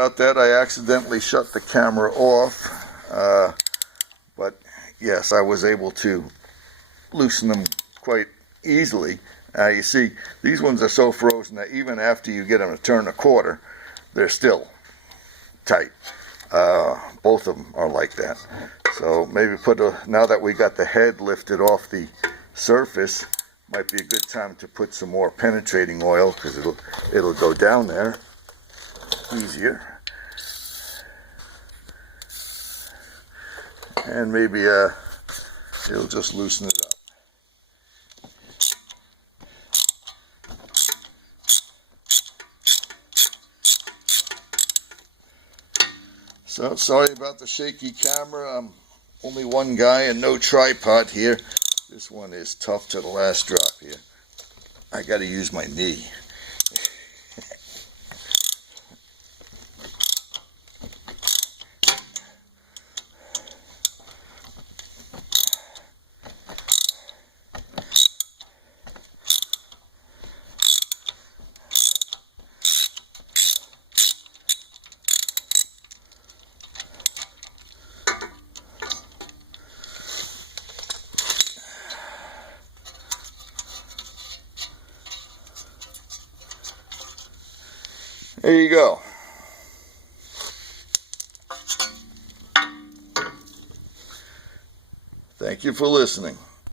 about that. I accidentally shut the camera off, but yes, I was able to loosen them quite easily. You see, these ones are so frozen that even after you get them to turn a quarter, they're still tight. Both of them are like that. So maybe now that we got the head lifted off the surface, might be a good time to put some more penetrating oil, because it'll go down there easier. And maybe it'll just loosen it up. So sorry about the shaky camera. I'm only one guy and no tripod here. This one is tough to the last drop here. I got to use my knee. There you go. Thank you for listening.